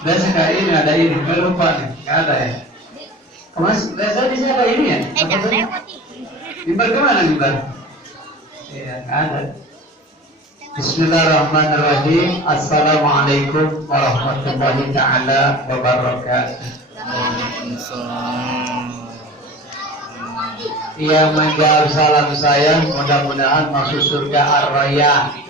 Biasa kayak ini ada ini, gue lupa nih, nggak ada ya. Mas, biasa di sini ada ini ya? Jangan lewat nih. Mimbar kemana mimbar? Iya, nggak ada. Bismillahirrahmanirrahim. Assalamualaikum warahmatullahi taala wabarakatuh. Yang menjawab salam saya mudah-mudahan masuk surga Ar-Rayyan.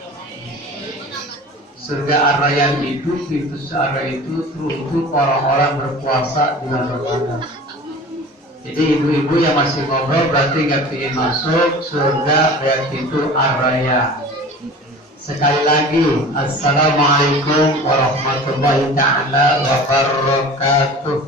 Surga Ar-Rayyan itu pintu surga itu untuk orang-orang berpuasa di bulan Ramadan. Jadi ibu-ibu yang masih ngobrol berarti nggak ingin masuk surga lewat pintu Ar-Rayyan. Sekali lagi, Assalamualaikum warahmatullahi taala wabarakatuh.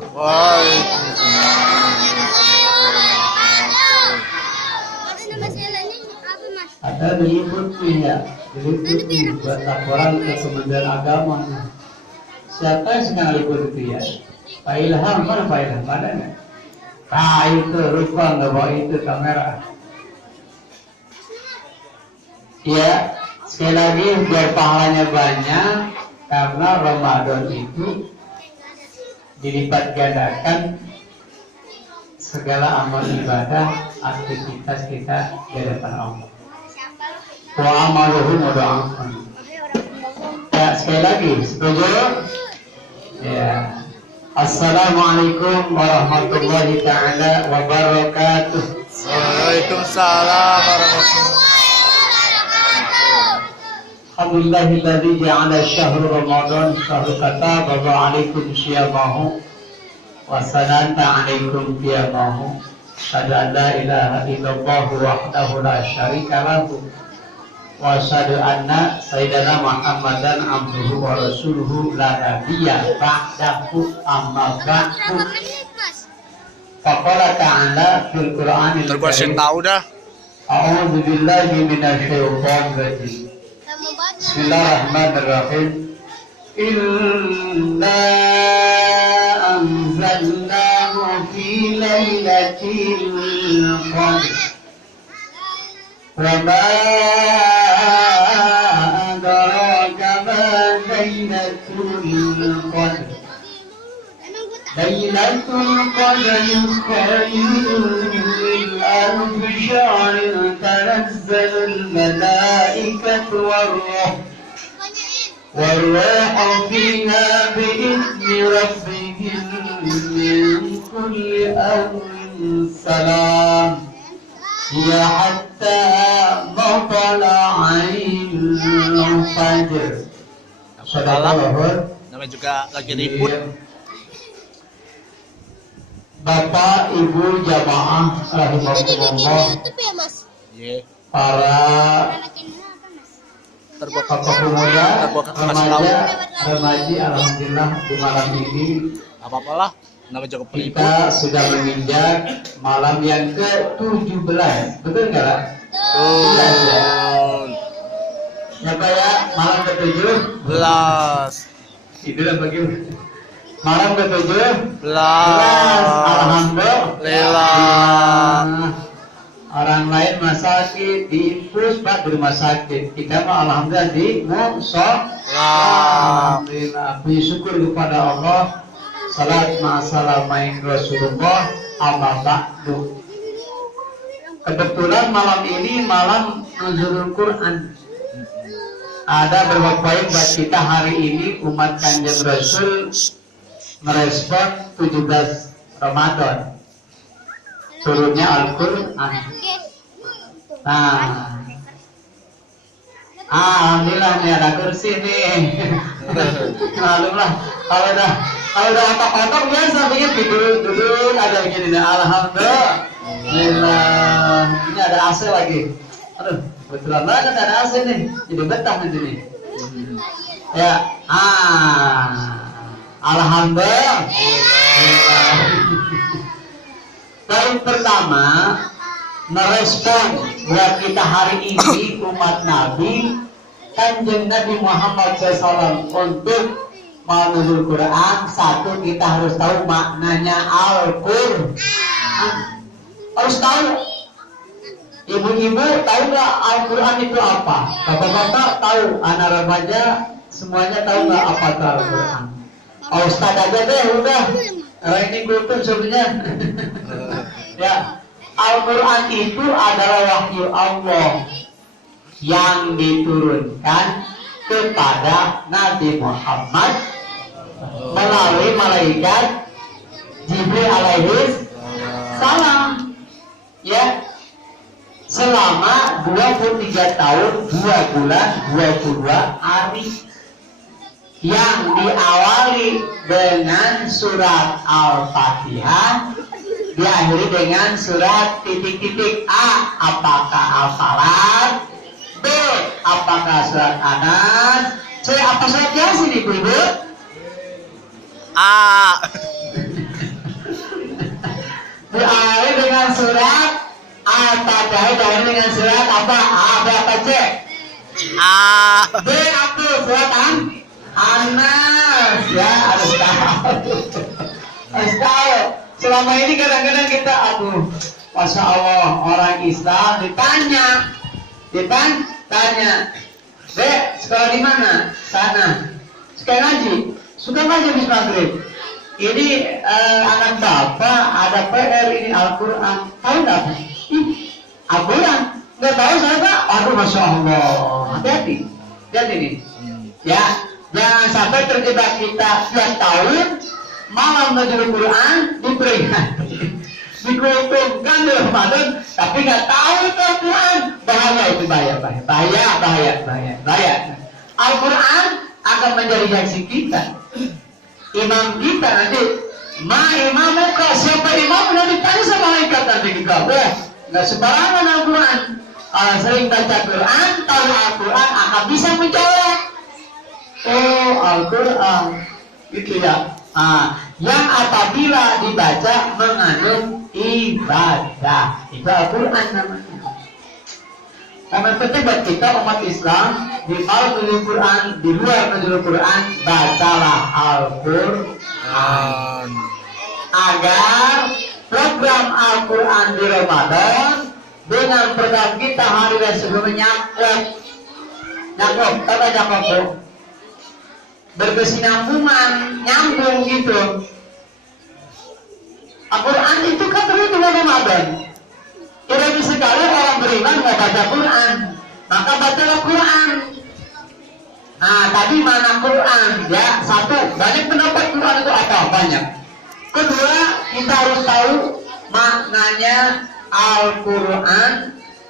Ada diliput nih ya, diliput nih buat laporan ke Kementerian Agama. Siapa yang sedang liput itu ya? Pak Ilham, mana Pak Ilham? Mana nih? Ah itu, lupa nggak bawa itu kamera. Ya, sekali lagi biar pahalanya banyak, karena Ramadan itu dilipat gandakan segala amal ibadah, aktivitas kita di hadapan Allah. Wa amaluhu mudha'afan. Ya, sekali lagi, setuju? Ya. Assalamualaikum warahmatullahi taala wabarakatuh. Waalaikumsalam warahmatullahi wabarakatuh. Alhamdulillahilladzi ja'ala syahru Ramadan syahru kataba alaikum syiyamahu wa sanata alaikum qiyamahu. Asyhadu an la ilaha illallah wahdahu la syarika lahu wa asyhadu anna sayyidana Muhammadan abduhu wa rasuluhu la nabiyya ba'dahu amma ba'du. Faqala ta'ala fil Qur'anil Karim. Tahu dah. A'udzu billahi minasyaitonir rajim. Bismillahirrahmanirrahim. Inna anzalnahu fi lailatul qadr. Wa ma Lailatul Qadri khairun min alfi syahr tanazzalul malaikatu war-ruhu fiha bi'izni rabbihim min kulli amrin salam ya hatta matla'il fajr. Sadaqallah. Namanya juga lagi ribut. Bapak, Ibu, jamaah rahimahumullah, para tokoh pemuda, remaja, alhamdulillah di malam ini Apa-apalah, namanya juga peliput. kita sudah menginjak malam yang ke-17, betul nggak lah? Ya Pak ya, malam ke-17. Itu lah bagi malam ke-17. Alhamdulillah. Orang lain sakit di infus Pak di rumah sakit. Kita mah alhamdulillah di musola. Alhamdulillah. Puji syukur kepada Allah. Salat ma'asalamin Rasulullah. Amma ba'du. Kebetulan malam ini malam nuzulul Quran. Ada beberapa poin buat kita hari ini umat Kanjeng Rasul merespon 17 Ramadan turunnya Al-Quran. Nah, alhamdulillah nih ada kursi nih. Alhamdulillah. Kalau udah otak-otak biasa bikin duduk ada gini nih. Alhamdulillah. Ini ada AC lagi. Aduh, kebetulan banget ada AC nih. Jadi betah nanti nih. Ya, alhamdulillah. Poin pertama, merespon buat kita hari ini umat Nabi Kanjeng Nabi Muhammad SAW untuk menuzul Quran. Satu, kita harus tahu maknanya Al-Quran. Harus tahu. Ibu-ibu tahu nggak Al-Quran itu apa? Bapak-bapak tahu, anak remaja semuanya tahu nggak apa itu Al-Quran? Oh, Ustaz aja deh, udah. Ini kultur sebenarnya. Ya, Al-Quran itu adalah wahyu Allah yang diturunkan kepada Nabi Muhammad melalui malaikat Jibril alaihi salam. Ya, selama 23 tahun 2 bulan 22 hari, yang diawali dengan surat Al-Fatihah, diakhiri dengan surat titik-titik. A. Apakah Al-Falaq? B. Apakah surat Anas? C. Apa surat Yasin, Ibu? A. Diawali dengan surat Al-Fatihah, diakhiri dengan surat apa? A. B. Apa C? A. B. Apa surat Anas? Ya, harus tahu. Harus tahu. Selama ini kadang-kadang kita, aduh, Masya Allah, orang Islam ditanya, Dek, sekolah di mana? Sana. Suka ngaji? Suka ngaji habis maghrib. Ini anak bapak ada PR ini Al-Quran. Tahu nggak? Al-Quran? Nggak tahu saya Pak? Aduh, Masya Allah. Hati-hati. Lihat ini. Ya, jangan sampai terjebak kita tiap tahun malam Nuzul Quran diperingati, dikumpulkan di Ramadan, tapi nggak tahu Al-Quran. Bahaya itu, bahaya. Al-Quran akan menjadi saksi kita, imam kita nanti. Imamuka, siapa imam? Nanti tanya sama malaikat nanti kita. Nggak sembarangan Al-Quran. Kalau sering baca Quran, tahu Al-Quran akan bisa menjawab. Oh, Al-Quran gitu ya. Yang apabila dibaca mengandung ibadah, itu Al-Quran namanya. Karena penting buat kita umat Islam, di malam Nuzul Quran, di luar Nuzul Quran, bacalah Al-Quran agar program Al-Quran di Ramadan dengan program kita hari dan sebelumnya nyangkut, berkesinambungan, nyambung gitu. Al-Quran itu kan terus di Ramadan. Ironis sekali orang beriman nggak baca Quran, maka bacalah Quran. Tadi mana Quran? Ya, satu, banyak pendapat Quran itu apa? Banyak. Kedua, kita harus tahu maknanya Al-Quran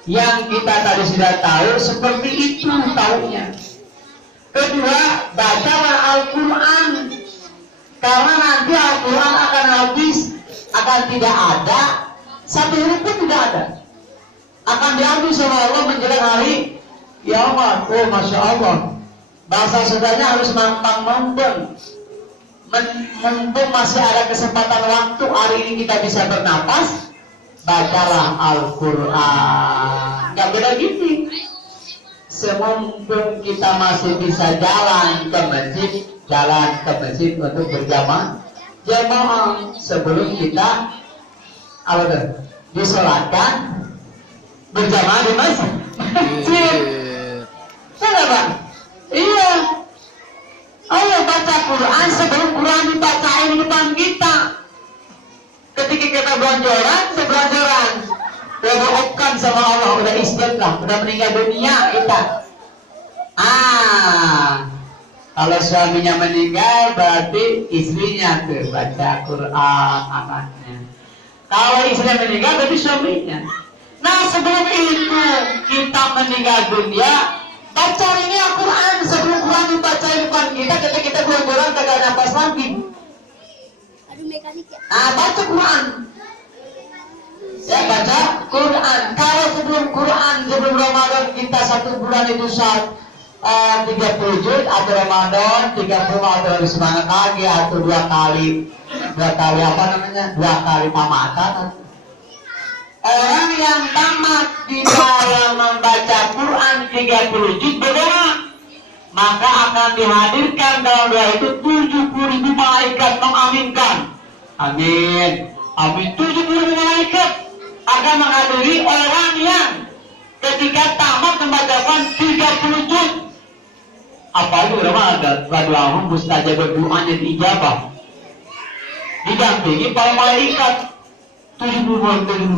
yang kita tadi sudah tahu, seperti itu taunya. Kedua, bacalah Al-Quran, karena nanti Al-Quran akan habis, akan tidak ada, satu huruf pun tidak ada, akan diambil sama Allah menjelang hari kiamat. Oh, Masya Allah, bahasa Sundanya harus mumpung masih ada kesempatan waktu hari ini kita bisa bernapas, bacalah Al-Quran. Gak beda gitu. Semumpung kita masih bisa jalan ke masjid untuk berjamaah sebelum kita disolatkan berjamaah di masjid. Kenapa? Iya. Ayo baca Quran sebelum Quran dibacain di depan kita. Ketika kita belonjoran, berdoakan sama Allah, udah istighfar, udah meninggal dunia kita. Kalau suaminya meninggal berarti istrinya tuh baca Quran anaknya. Kalau istrinya meninggal berarti suaminya. Nah, sebelum itu kita meninggal dunia, baca ini Al-Quran sebelum Quran dibaca di depan kita. Ketika kita belonjoran kagak nafas lagi. Baca Quran. Ya, baca Quran. Kalau sebelum Quran, sebelum Ramadan kita 1 bulan itu 30 juz, atau Ramadan 30 atau semangat lagi, atau 2 kali tamatan. Orang yang tamat di dalam membaca Quran 30 juz berdoa, maka akan dihadirkan dalam doa itu 70.000 malaikat mengaminkan. Amin. 70.000 malaikat akan menghadiri orang yang ketika tamat membacakan 30 juz. Apalagi Ramadan, radhiyallahu mustajab doanya diijabah. Didampingi para malaikat. 70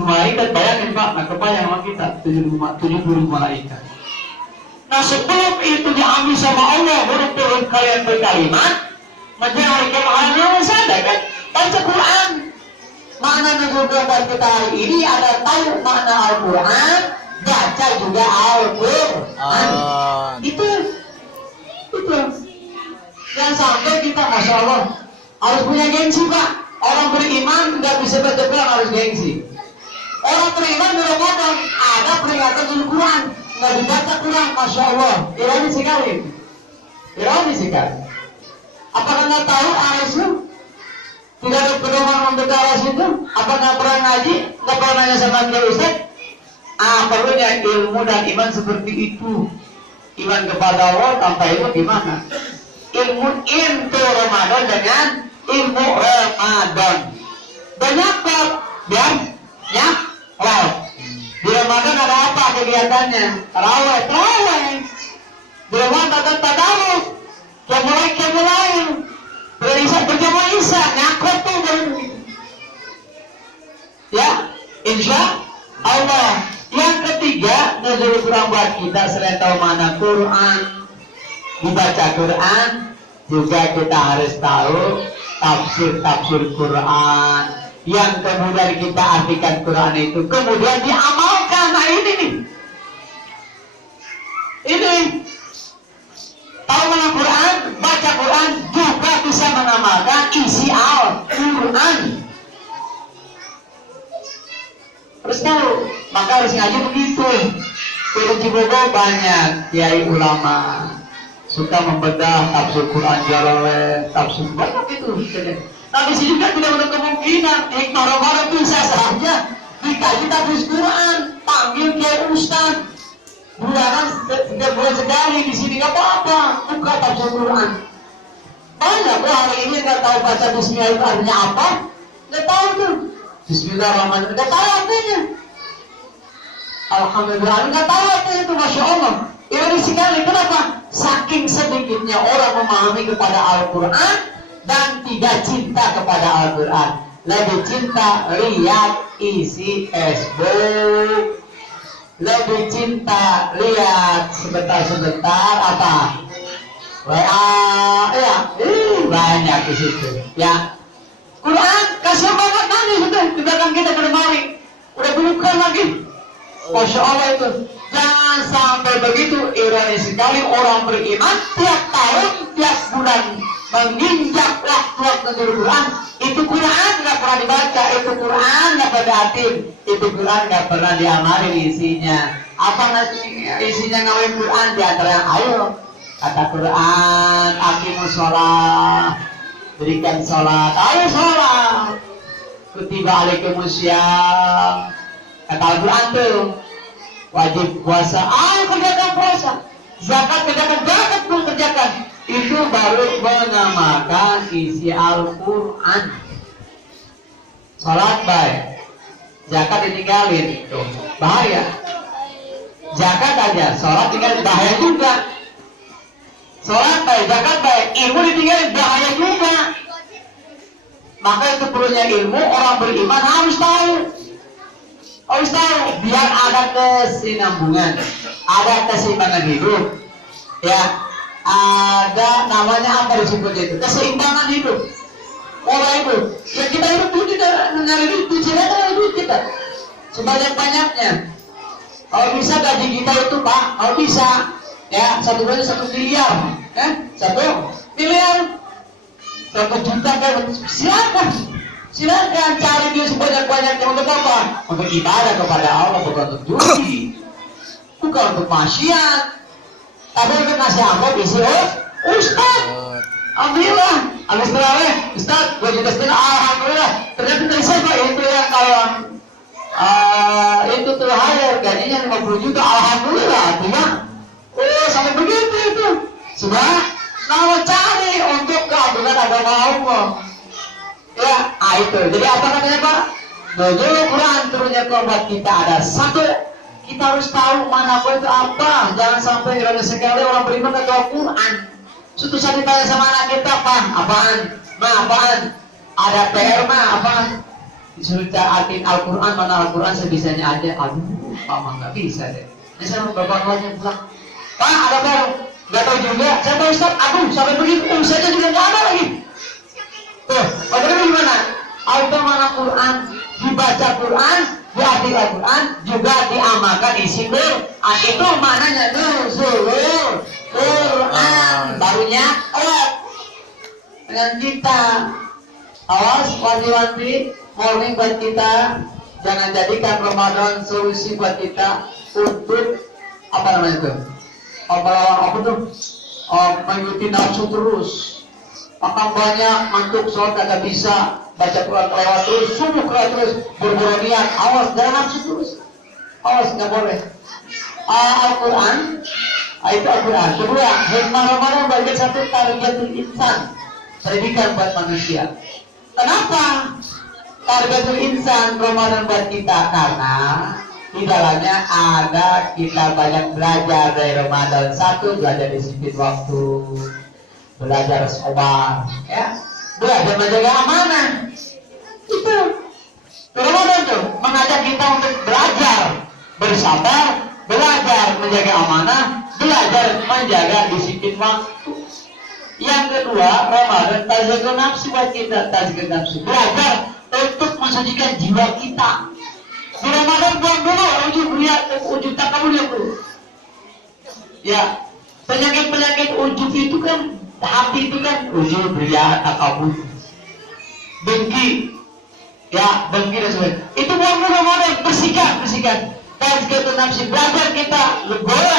malaikat, bayangin Pak, nah kebayang sama kita 70 malaikat. Nah sebelum itu diambil sama Allah, baru turun kalian berkalimat, menjadi kemahannya sadar kan? Baca Quran. Makna juga buat kita hari ini ada tahu makna Al-Quran, baca juga Al-Quran. Itu. Jangan sampai kita, Masya Allah, harus punya gengsi Pak. Orang beriman nggak bisa baca Quran, harus gengsi. Orang beriman di Ramadan ada peringatan di Quran, nggak dibaca Quran, Masya Allah. Ironis sekali. Apakah nggak tahu Arasul? Tidak ada pedoman untuk Arasul itu? Apakah pernah ngaji? Nggak pernah nanya sama dia Ustaz? Perlunya ilmu dan iman seperti itu. Iman kepada Allah tanpa ilmu gimana? Ilmu itu Ramadan dengan ilmu Ramadan. Banyak bab ya. Di Ramadan ada apa kegiatannya? Tarawih. Di Ramadan ada tadarus. Mulai. Berjamaah Isya, nyakot tuh ya, insya Allah. Yang ketiga, nuzul Quran buat kita selain tahu mana Quran, dibaca Quran, juga kita harus tahu tafsir Quran. Yang kemudian kita artikan Quran itu, kemudian diamalkan. Nah ini nih. Tahu mana Quran, baca Quran, juga bisa mengamalkan isi Al-Quran. Terus tahu, maka harus ngaji begitu. Di Bogor banyak kiai ulama suka membedah tafsir Quran Jalalain, tafsir banyak itu. Nah di sini juga tidak ada kemungkinan hikmah Ramadan bisa saja dikaji tafsir Quran, panggil kiai ustaz. Setiap bulan sekali di sini nggak apa-apa, buka tafsir Quran. Banyak hari ini nggak tahu baca Bismillah itu artinya apa, nggak tahu tuh. Bismillahirrahmanirrahim, nggak tahu artinya. Alhamdulillah, nggak tahu artinya itu, Masya Allah. Ini sekali, kenapa? Saking sedikitnya orang memahami kepada Al-Quran dan tidak cinta kepada Al-Quran. Lebih cinta lihat isi Facebook, lebih cinta lihat sebentar apa WA, ya banyak di situ. Ya, Quran kasih banget nanti sudah di belakang kita kemarin, udah bukan lagi. Masya Allah itu. Jangan sampai begitu. Ironis sekali orang beriman tiap tahun, tiap bulan menginjak waktu Quran. Itu Quran nggak pernah dibaca, itu Quran nggak pernah diatin, itu Quran nggak pernah diamalin isinya. Apa nanti isinya ngawin Quran di antara ayo kata Quran, aqimus sholat, berikan sholat, ayo sholat, kutiba alaikumussyam. Kata Al-Quran tuh wajib puasa, ayo kerjakan puasa, zakat pun kerjakan. Itu baru mengamalkan isi Al-Quran. Salat baik, zakat ditinggalin, tuh bahaya. Zakat aja, salat tinggalin bahaya juga. Salat baik, zakat baik, ilmu ditinggalin bahaya juga. Maka itu perlunya ilmu, orang beriman harus tahu. Biar ada kesinambungan, ada keseimbangan hidup, ya. Ada namanya apa disebutnya itu, keseimbangan hidup. Pola itu, ya kita hidup itu tidak mencari duit, duit kita sebanyak-banyaknya. Kalau bisa gaji kita itu Pak, kalau bisa ya 1 bulan 1 miliar, 1 miliar, 1 juta kan, silakan cari dia sebanyak-banyaknya. Untuk apa? Untuk ibadah kepada Allah, bukan untuk judi, bukan untuk maksiat. Tapi untuk ngasih apa bisa? Ustaz, alhamdulillah, habis terawih, Ustaz, 2,5 juta, alhamdulillah. Ternyata dari siapa itu yang kawan? Itu terhayal gajinya 50 juta, alhamdulillah. Artinya, sampai begitu itu. Sudah, mau cari untuk keadilan agama Allah. Ya, itu. Jadi apa katanya Pak? Nuzul Quran turunnya buat kita ada 1, Kita harus tahu mana apa itu apa. Jangan sampai rada sekali orang beriman ke Al-Quran. Suatu saat ditanya sama anak kita, Pak, apaan? Ma, apaan? Ada PR, ma, apaan? Disuruh artiin Al-Quran, mana Al-Quran sebisanya aja. Aduh, Pak, mah nggak bisa deh. Ini sama bapak kelasnya bilang, Pak, ada baru? Nggak tahu juga. Saya tahu Ustaz, aduh, sampai begitu. Saya juga nggak ada lagi. Tuh, bagaimana gimana? Al-Quran mana Quran? Dibaca Quran, diarti Al-Quran, juga diamalkan isi Quran. Itu maknanya nuzulul Quran. Barunya dengan kita. Awas, wanti-wanti, morning buat kita. Jangan jadikan Ramadan solusi buat kita untuk apa namanya itu? Apa tuh? Mengikuti nafsu terus. Makan banyak, mantuk sholat agak bisa, baca Quran kelewat terus, subuh kelewat terus, berburu niat, awas, jangan nafsu terus. Awas, nggak boleh. Al-Quran, itu Al-Quran. Kedua, hikmah Ramadan bagi satu targetul insan, pendidikan buat manusia. Kenapa targetul insan Ramadan buat kita? Karena di dalamnya ada kita banyak belajar dari Ramadan. Satu, belajar disiplin waktu, belajar sabar, ya, belajar menjaga amanah. Itu Ramadan tuh mengajak kita untuk belajar bersabar, belajar menjaga amanah, belajar menjaga disiplin waktu. Yang kedua, Ramadan tazkiyah nafsu buat kita, tazkiyah nafsu, belajar untuk mensucikan jiwa kita. Di Ramadan buang dulu ujub takabur dulu. Ya, penyakit ujub itu kan, hati itu kan ujub, riya, takabur, dengki, ya, dengki dan sebagainya. Itu buang dulu Ramadan, bersihkan. Tazkiyah nafsu, belajar kita legowo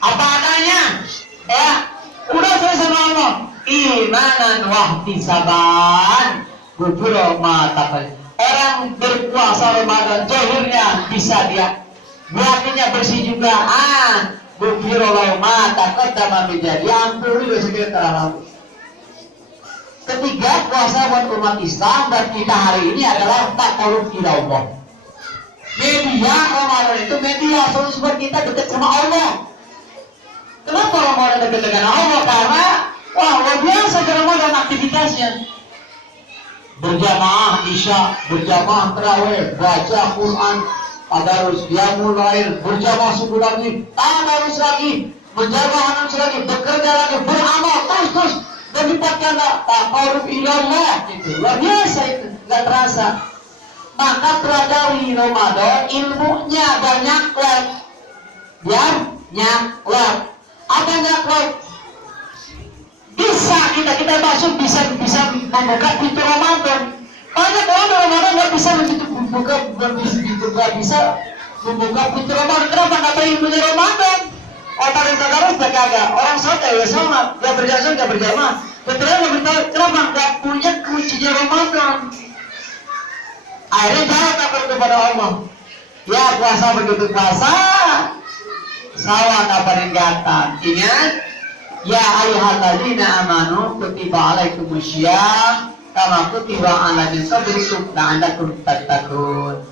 apa adanya, ya. Udah selesai sama Allah. Imanan wahtisaban gufiro ma'taqal. Orang berpuasa Ramadan zahirnya bisa dia, hatinya bersih juga. Gufiro lahu ma'taqaddama min dhanbi, diampuni dosa kita lalu. Ketiga, puasa buat umat Islam dan kita hari ini adalah taqarrub ila Allah. Media Ramadan itu media solusi buat kita dekat sama Allah. Kenapa Ramadan dekat dengan Allah? Karena luar biasa Ramadan aktivitasnya. Berjamaah Isya, berjamaah tarawih, baca Quran, tadarus, qiyamul lail, berjamaah subuh lagi, tadarus lagi, berjamaah lagi, bekerja lagi, beramal terus dapatkan taqarrub ila Allah gitu. Luar biasa itu, enggak terasa. Maka pelajari Ramadan, ilmunya banyak lah. Apa nyakot? Bisa kita masuk, bisa membuka pintu Ramadan. Banyak orang Ramadan nggak bisa membuka pintu Ramadan. Kenapa nggak tahu ilmunya Ramadan? Orang tadarus nggak kagak, orang sholat ya sholat, nggak berjamaah. Betul nggak bertahu. Kenapa nggak punya kuncinya Ramadan? Akhirnya jawab takut kepada Allah. Ya puasa begitu puasa. Sawan peringatan. Ingat, ya ayyuhalladzina amanu kutiba alaikumussyam kama kutiba alal ladzina qablikum la'allakum tattaqun.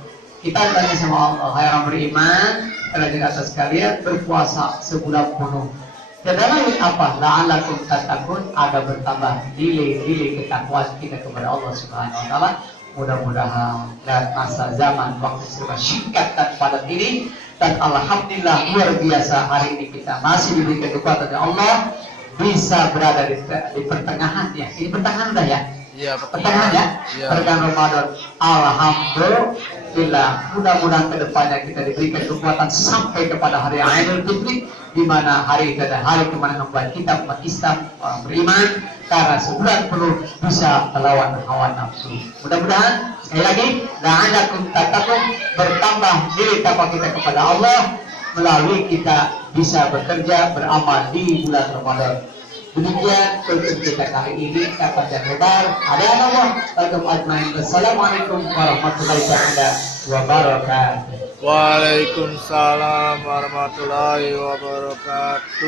Kita tanya sama Allah, hai orang beriman, kalian di atas kalian berpuasa sebulan penuh. Dan lain apa? La'allakum tattaqun, agar bertambah nilai ketakwaan kita kepada Allah Subhanahu wa taala. Mudah-mudahan dan masa zaman waktu serba singkat dan padat ini, dan alhamdulillah luar biasa hari ini kita masih diberikan kekuatan dari Allah, bisa berada di pertengahan ya. Ini pertengahan dah ya? Iya, pertengahan ya? Iya. Pertengahan Ramadan. Alhamdulillah. Mudah-mudahan kedepannya kita diberikan kekuatan sampai kepada hari Aidul Fitri, di mana hari itu adalah hari kemenangan buat kita umat Islam, orang beriman, karena sebulan penuh bisa melawan hawa nafsu. Mudah-mudahan sekali lagi la'allakum tattaqun, bertambah nilai takwa kita kepada Allah melalui kita bisa bekerja beramal di bulan Ramadan. Demikian untuk kita kali ini, kata dan lebar. Ada Allah. Wassalamualaikum warahmatullahi wabarakatuh. Waalaikumsalam warahmatullahi wabarakatuh.